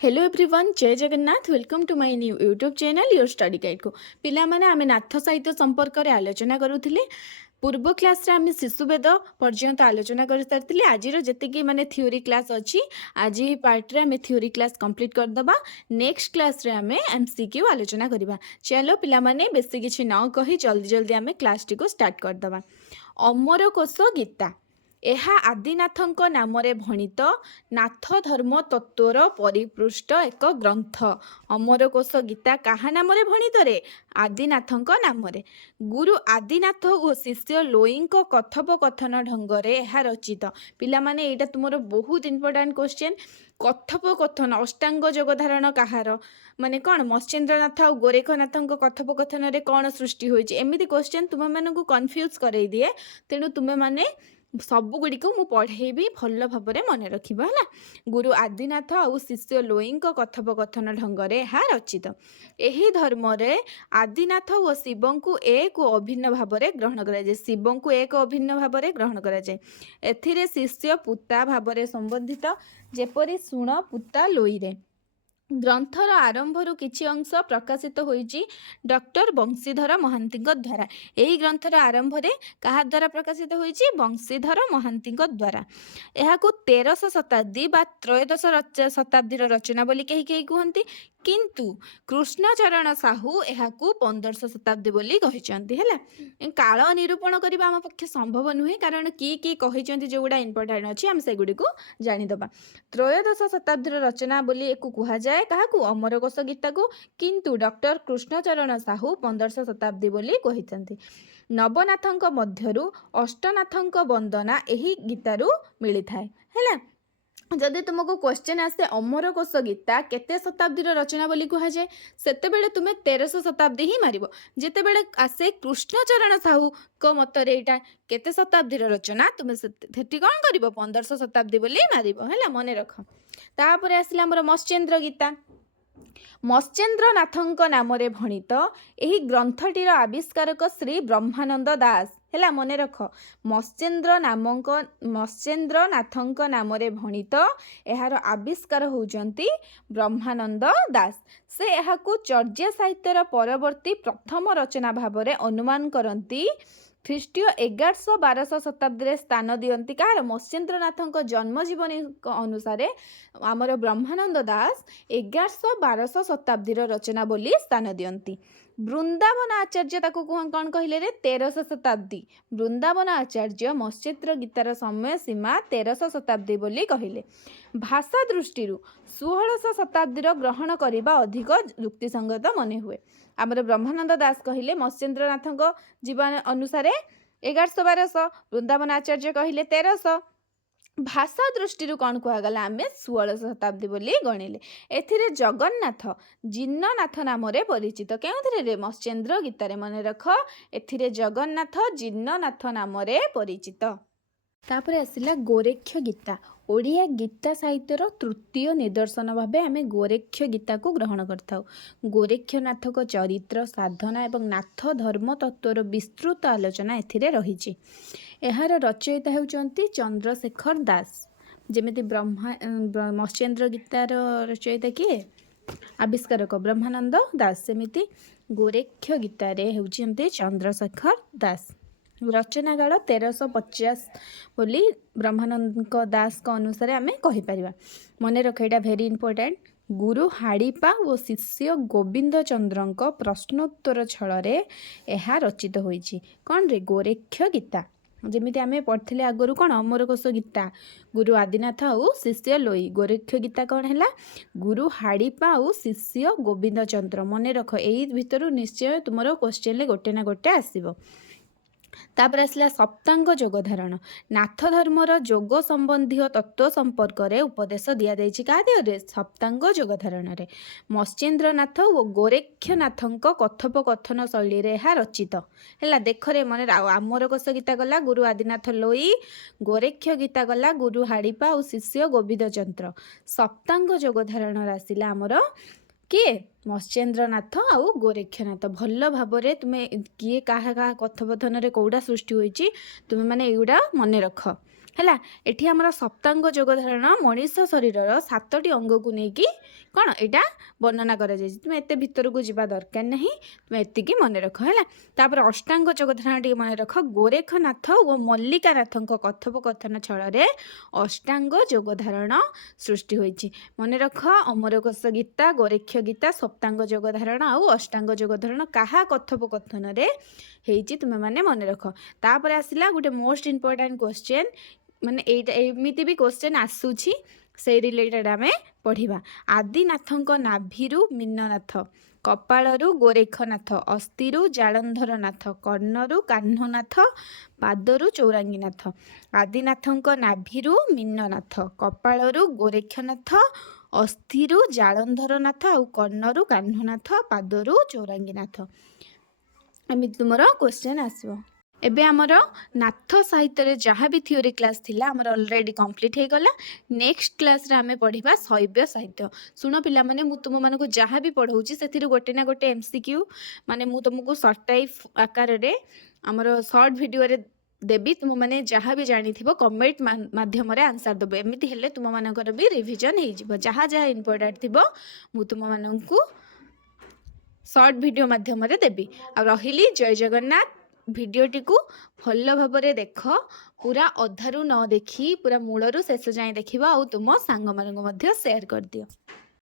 Hello everyone, Jai Jagannath. Welcome to my new YouTube channel your study guide को। पिलामाने आमे नाथ साहित्य संपर्क में आलोचना करुथिले। पूर्व क्लास रे आमे शिशुवेद पर्यंत आलोचना कर सारी। आज जी माने थ्योरी क्लास अच्छी, आज पार्ट रे आमे थ्योरी क्लास कंप्लीट करदबा। नेक्स्ट क्लास रे आमे एमसीक्यू आलोचना करबा। चलो पिलामाने बेसी किछि न कहि जल्दी जल्दी आमे क्लास टी को स्टार्ट करदबा। अमरकोश गीता ଏହା ଆଦିନାଥଙ୍କ ନାମରେ ଭଣିତ ନାଥ ଧର୍ମ ତତ୍ତ୍ୱର ପରିପୃଷ୍ଟ ଏକ ଗ୍ରନ୍ଥ। ଅମରକୋଶ ଗୀତା କାହା ନାମରେ ଭଣିତରେ? ଆଦିନାଥଙ୍କ ନାମରେ। ଗୁରୁ ଆଦିନାଥ ଓ ଶିଷ୍ୟ ଲୋଇଙ୍କ କଥୋପକଥନ ଢଙ୍ଗରେ ଏହା ରଚିତ। ପିଲାମାନେ ଏଇଟା ତୁମର ବହୁତ ଇମ୍ପୋର୍ଟାଣ୍ଟ କ୍ୱେଶ୍ଚେନ୍। କଥୋପକଥନ ଅଷ୍ଟାଙ୍ଗ ଯୋଗ ଧାରଣ କାହାର? ମାନେ କ'ଣ ମତ୍ସ୍ୟେନ୍ଦ୍ରନାଥ ଆଉ ଗୋରେଖନାଥଙ୍କ କଥୋପକଥନରେ କ'ଣ ସୃଷ୍ଟି ହୋଇଛି? ଏମିତି କ୍ୱେଶ୍ଚେନ୍ ତୁମମାନଙ୍କୁ କନଫ୍ୟୁଜ୍ କରେଇ ଦିଏ। ତେଣୁ ତୁମେମାନେ ସବୁଗୁଡ଼ିକୁ ମୁଁ ପଢ଼େଇବି, ଭଲ ଭାବରେ ମନେ ରଖିବ ହେଲା। ଗୁରୁ ଆଦିନାଥ ଆଉ ଶିଷ୍ୟ ଲୋଇଙ୍କ କଥୋପକଥନ ଢଙ୍ଗରେ ଏହା ରଚିତ। ଏହି ଧର୍ମରେ ଆଦିନାଥ ଓ ଶିବଙ୍କୁ ଏକ ଅଭିନ୍ନ ଭାବରେ ଗ୍ରହଣ କରାଯାଏ। ଶିବଙ୍କୁ ଏକ ଅଭିନ୍ନ ଭାବରେ ଗ୍ରହଣ କରାଯାଏ। ଏଥିରେ ଶିଷ୍ୟ ପୁତା ଭାବରେ ସମ୍ବନ୍ଧିତ, ଯେପରି ଶୁଣ ପୁତା ଲୋଇରେ। ଗ୍ରନ୍ଥର ଆରମ୍ଭରୁ କିଛି ଅଂଶ ପ୍ରକାଶିତ ହୋଇଛି ଡକ୍ଟର ବଂଶୀଧର ମହାନ୍ତିଙ୍କ ଦ୍ୱାରା। ଏହି ଗ୍ରନ୍ଥର ଆରମ୍ଭରେ କାହା ଦ୍ୱାରା ପ୍ରକାଶିତ ହୋଇଛି? ବଂଶୀଧର ମହାନ୍ତିଙ୍କ ଦ୍ୱାରା। ଏହାକୁ 13ଶ ଶତାବ୍ଦୀ ବା ତ୍ରୟୋଦଶ ଶତାବ୍ଦୀର ରଚନା ବୋଲି କେହି କେହି କୁହନ୍ତି, କିନ୍ତୁ କୃଷ୍ଣଚରଣ ସାହୁ ଏହାକୁ 15ଶ ଶତାବ୍ଦୀ ବୋଲି କହିଛନ୍ତି ହେଲା। କାଳ ନିରୂପଣ କରିବା ଆମ ପକ୍ଷେ ସମ୍ଭବ ନୁହେଁ, କାରଣ କିଏ କହିଛନ୍ତି ଯେଉଁଗୁଡ଼ା ଇମ୍ପୋର୍ଟାଣ୍ଟ ଅଛି ଆମେ ସେଗୁଡ଼ିକୁ ଜାଣିଦେବା। ତ୍ରୟୋଦଶ ଶତାବ୍ଦୀର ରଚନା ବୋଲି ଏକୁ କୁହାଯାଏ କାହାକୁ? ଅମରକୋଶ ଗୀତାକୁ। କିନ୍ତୁ ଡକ୍ଟର କୃଷ୍ଣଚରଣ ସାହୁ 15ଶ ଶତାବ୍ଦୀ ବୋଲି କହିଛନ୍ତି। ନବନାଥଙ୍କ ମଧ୍ୟରୁ ଅଷ୍ଟନାଥଙ୍କ ବନ୍ଦନା ଏହି ଗୀତାରୁ ମିଳିଥାଏ ହେଲା। ଯଦି ତୁମକୁ କ୍ୱେଶ୍ଚେନ୍ ଆସେ ଅମରକୋଶ ଗୀତା କେତେ ଶତାବ୍ଦୀର ରଚନା ବୋଲି କୁହାଯାଏ, ସେତେବେଳେ ତୁମେ 13ଶ ଶତାବ୍ଦୀ ହିଁ ମାରିବ। ଯେତେବେଳେ ଆସେ କୃଷ୍ଣଚରଣ ସାହୁଙ୍କ ମତରେ ଏଇଟା କେତେ ଶତାବ୍ଦୀର ରଚନା, ତୁମେ ସେଠି କ'ଣ କରିବ? 15ଶ ଶତାବ୍ଦୀ ବୋଲି ମାରିବ ହେଲା, ମନେ ରଖ। ତାପରେ ଆସିଲା ଆମର ମତ୍ସ୍ୟେନ୍ଦ୍ର ଗୀତା। ମତ୍ସ୍ୟେନ୍ଦ୍ରନାଥଙ୍କ ନାମରେ ଭଣିତ ଏହି ଗ୍ରନ୍ଥଟିର ଆବିଷ୍କାରକ ଶ୍ରୀ ବ୍ରହ୍ମାନନ୍ଦ ଦାସ ହେଲା, ମନେ ରଖ। ମତ୍ସ୍ୟେନ୍ଦ୍ରନାଥଙ୍କ ନାମରେ ଭଣିତ, ଏହାର ଆବିଷ୍କାର ହେଉଛନ୍ତି ବ୍ରହ୍ମାନନ୍ଦ ଦାସ। ସେ ଏହାକୁ ଚର୍ଯ୍ୟ ସାହିତ୍ୟର ପରବର୍ତ୍ତୀ ପ୍ରଥମ ରଚନା ଭାବରେ ଅନୁମାନ କରନ୍ତି। ଖ୍ରୀଷ୍ଟୀୟ 1100-1200 ଶତାବ୍ଦୀରେ ସ୍ଥାନ ଦିଅନ୍ତି କାହାର? ମତ୍ସ୍ୟେନ୍ଦ୍ରନାଥଙ୍କ ଜନ୍ମଜୀବନୀ ଅନୁସାରେ ଆମର ବ୍ରହ୍ମାନନ୍ଦ ଦାସ 1100-1200 ଶତାବ୍ଦୀର ରଚନା ବୋଲି ସ୍ଥାନ ଦିଅନ୍ତି। ବୃନ୍ଦାବନ ଆଚାର୍ଯ୍ୟ ତାକୁ କ'ଣ କହିଲେ ରେ? 13ଶ ଶତାବ୍ଦୀ। ବୃନ୍ଦାବନ ଆଚାର୍ଯ୍ୟ ମତ୍ସ୍ୟେନ୍ଦ୍ର ଗୀତାର ସମୟ ସୀମା 13ଶ ଶତାବ୍ଦୀ ବୋଲି କହିଲେ। ଭାଷା ଦୃଷ୍ଟିରୁ 16ଶ ଶତାବ୍ଦୀର ଗ୍ରହଣ କରିବା ଅଧିକ ଯୁକ୍ତିସଙ୍ଗତ ମନେ ହୁଏ। ଆମର ବ୍ରହ୍ମାନନ୍ଦ ଦାସ କହିଲେ ମତ୍ସ୍ୟେନ୍ଦ୍ରନାଥଙ୍କ ଜୀବନ ଅନୁସାରେ 1100-1200, ବୃନ୍ଦାବନ ଆଚାର୍ଯ୍ୟ କହିଲେ 1300। ଭାଷା ଦୃଷ୍ଟିରୁ କ'ଣ କୁହାଗଲା? ଆମେ 16ଶ ଶତାବ୍ଦୀ ବୋଲି ଗଣିଲେ। ଏଥିରେ ଜଗନ୍ନାଥ ଜିନନାଥ ନାମରେ ପରିଚିତ। କେଉଁଥିରେ ରେ? ମତ୍ସ୍ୟେନ୍ଦ୍ର ଗୀତାରେ, ମନେ ରଖ। ଏଥିରେ ଜଗନ୍ନାଥ ଜିନନାଥ ନାମରେ ପରିଚିତ। ତାପରେ ଆସିଲା ଗୋରେକ୍ଷ ଗୀତା। ଓଡ଼ିଆ ଗୀତା ସାହିତ୍ୟର ତୃତୀୟ ନିଦର୍ଶନ ଭାବେ ଆମେ ଗୋରେକ୍ଷ ଗୀତାକୁ ଗ୍ରହଣ କରିଥାଉ। ଗୋରେକ୍ଷନାଥଙ୍କ ଚରିତ୍ର, ସାଧନା ଏବଂ ନାଥ ଧର୍ମ ତତ୍ତ୍ୱର ବିସ୍ତୃତ ଆଲୋଚନା ଏଥିରେ ରହିଛି। ଏହାର ରଚୟିତା ହେଉଛନ୍ତି ଚନ୍ଦ୍ରଶେଖର ଦାସ। ଯେମିତି ମତ୍ସ୍ୟେନ୍ଦ୍ର ଗୀତାର ରଚୟିତା କିଏ? ଆବିଷ୍କାରକ ବ୍ରହ୍ମାନନ୍ଦ ଦାସ। ସେମିତି ଗୋରେକ୍ଷ ଗୀତାରେ ହେଉଛନ୍ତି ଚନ୍ଦ୍ରଶେଖର ଦାସ। ରଚନାକାଳ 1350 ବୋଲି ବ୍ରହ୍ମାନନ୍ଦ ଦାସଙ୍କ ଅନୁସାରେ ଆମେ କହିପାରିବା। ମନେ ରଖ, ଏଇଟା ଭେରି ଇମ୍ପୋର୍ଟାଣ୍ଟ। ଗୁରୁ ହାଡ଼ିପା ଓ ଶିଷ୍ୟ ଗୋବିନ୍ଦ ଚନ୍ଦ୍ରଙ୍କ ପ୍ରଶ୍ନୋତ୍ତର ଛଳରେ ଏହା ରଚିତ ହୋଇଛି। କ'ଣରେ? ଗୋରେକ୍ଷ ଗୀତା। ଯେମିତି ଆମେ ପଢ଼ିଥିଲେ ଆଗରୁ କ'ଣ? ଅମରକୋଶ ଗୀତା ଗୁରୁ ଆଦିନାଥ ଆଉ ଶିଷ୍ୟ ଲୋଇ। ଗୋରେକ୍ଷ ଗୀତା କ'ଣ ହେଲା? ଗୁରୁ ହାଡ଼ିପା ଆଉ ଶିଷ୍ୟ ଗୋବିନ୍ଦ ଚନ୍ଦ୍ର। ମନେ ରଖ, ଏଇ ଭିତରୁ ନିଶ୍ଚୟ ତୁମର କ୍ୱେଶ୍ଚେନ୍ରେ ଗୋଟେ ନା ଗୋଟେ ଆସିବ। ତାପରେ ଆସିଲା ସପ୍ତାଙ୍ଗ ଯୋଗ ଧାରଣ। ନାଥ ଧର୍ମର ଯୋଗ ସମ୍ବନ୍ଧୀୟ ତତ୍ତ୍ୱ ସମ୍ପର୍କରେ ଉପଦେଶ ଦିଆଯାଇଛି କାହା ଦେହରେ? ସପ୍ତାଙ୍ଗ ଯୋଗ ଧାରଣରେ। ମତ୍ସ୍ୟେନ୍ଦ୍ରନାଥ ଓ ଗୋରେକ୍ଷନାଥଙ୍କ କଥୋପକଥନ ଶୈଳୀରେ ଏହା ରଚିତ ହେଲା। ଦେଖରେ ମନେ, ଅମରକୋଶ ଗୀତା ଗଲା ଗୁରୁ ଆଦିନାଥ ଲୋଇ, ଗୋରେକ୍ଷ ଗୀତା ଗଲା ଗୁରୁ ହାଡ଼ିପା ଆଉ ଶିଷ୍ୟ ଗୋବିନ୍ଦ ଚନ୍ଦ୍ର। ସପ୍ତାଙ୍ଗ ଯୋଗ ଧାରଣରେ ଆସିଲା ଆମର କିଏ? ମତ୍ସ୍ୟେନ୍ଦ୍ରନାଥ ଆଉ ଗୋରେକ୍ଷନାଥ। ଭଲ ଭାବରେ ତୁମେ କିଏ କାହା କଥୋପକଥନରେ କେଉଁଟା ସୃଷ୍ଟି ହୋଇଛି ତୁମେ ମାନେ ଏଇଗୁଡ଼ା ମନେ ରଖ ହେଲା। ଏଠି ଆମର ସପ୍ତାଙ୍ଗ ଯୋଗ ଧାରଣ ମଣିଷ ଶରୀରର 7ଟି ଅଙ୍ଗକୁ ନେଇକି କ'ଣ ଏଇଟା ବର୍ଣ୍ଣନା କରାଯାଇଛି। ତୁମେ ଏତେ ଭିତରକୁ ଯିବା ଦରକାର ନାହିଁ, ତୁମେ ଏତିକି ମନେ ରଖ ହେଲା। ତାପରେ ଅଷ୍ଟାଙ୍ଗ ଯୋଗ ଧାରଣ ଟିକେ ମନେ ରଖ। ଗୋରେଖନାଥ ଓ ମଲ୍ଲିକାନାଥଙ୍କ କଥୋପକଥନ ଛଳରେ ଅଷ୍ଟାଙ୍ଗ ଯୋଗ ଧାରଣ ସୃଷ୍ଟି ହୋଇଛି। ମନେ ରଖ, ଅମରକୋଷ ଗୀତା, ଗୋରେକ୍ଷ ଗୀତା, ସପ୍ତାଙ୍ଗ ଯୋଗ ଧାରଣ ଆଉ ଅଷ୍ଟାଙ୍ଗ ଯୋଗ ଧାରଣ କାହା କଥୋପକଥନରେ ହେଇଛି ତୁମେମାନେ ମନେ ରଖ। ତାପରେ ଆସିଲା ଗୋଟେ ମୋଷ୍ଟ ଇମ୍ପୋର୍ଟାଣ୍ଟ କ୍ୱେଶ୍ଚେନ୍, ମାନେ ଏଇଟା ଏମିତି ବି କ୍ୱେଶ୍ଚେନ୍ ଆସୁଛି, ସେଇ ରିଲେଟେଡ୍ ଆମେ ପଢ଼ିବା। ଆଦିନାଥଙ୍କ ନାଭିରୁ ମୀନନାଥ, କପାଳରୁ ଗୋରେଖନାଥ, ଅସ୍ଥିରୁ ଜାଳନ୍ଧରନାଥ, କର୍ଣ୍ଣରୁ କାହ୍ନୁନାଥ, ପାଦରୁ ଚୌରାଙ୍ଗୀନାଥ। ଆଦିନାଥଙ୍କ ନାଭିରୁ ମୀନନାଥ, କପାଳରୁ ଗୋରେଖନାଥ, ଅସ୍ଥିରୁ ଜାଳନ୍ଧରନାଥ ଆଉ କର୍ଣ୍ଣରୁ କାହ୍ନୁନାଥ, ପାଦରୁ ଚୌରାଙ୍ଗୀନାଥ। ଏମିତି ତୁମର କ୍ୱେଶ୍ଚେନ୍ ଆସିବ। ଏବେ ଆମର ନାଥ ସାହିତ୍ୟରେ ଯାହା ବି ଥିଓରି କ୍ଲାସ୍ ଥିଲା ଆମର ଅଲରେଡ଼ି କମ୍ପ୍ଲିଟ୍ ହେଇଗଲା। ନେକ୍ସଟ କ୍ଲାସ୍ରେ ଆମେ ପଢ଼ିବା ଶୈବ୍ୟ ସାହିତ୍ୟ। ଶୁଣ ପିଲାମାନେ, ମୁଁ ତୁମମାନଙ୍କୁ ଯାହା ବି ପଢ଼ଉଛି ସେଥିରୁ ଗୋଟେ ନା ଗୋଟେ MCQ ମାନେ ମୁଁ ତୁମକୁ ସର୍ଟ ଟାଇପ୍ ଆକାରରେ ଆମର ସର୍ଟ ଭିଡ଼ିଓରେ ଦେବି। ତୁମମାନେ ଯାହା ବି ଜାଣିଥିବ କମେଣ୍ଟ ମାଧ୍ୟମରେ ଆନ୍ସର ଦେବ। ଏମିତି ହେଲେ ତୁମମାନଙ୍କର ବି ରିଭିଜନ୍ ହେଇଯିବ। ଯାହା ଯାହା ଇମ୍ପୋର୍ଟାଣ୍ଟ ଥିବ ମୁଁ ତୁମମାନଙ୍କୁ ସର୍ଟ ଭିଡ଼ିଓ ମାଧ୍ୟମରେ ଦେବି। ଆଉ ରହିଲି, ଜୟ ଜଗନ୍ନାଥ। ଭିଡ଼ିଓଟିକୁ ଭଲ ଭାବରେ ଦେଖ, ପୁରା ଅଧାରୁ ନ ଦେଖି ପୁରା ମୂଳରୁ ଶେଷ ଯାଏଁ ଦେଖିବ, ଆଉ ତୁମ ସାଙ୍ଗମାନଙ୍କୁ ମଧ୍ୟ ସେୟାର କରିଦିଅ।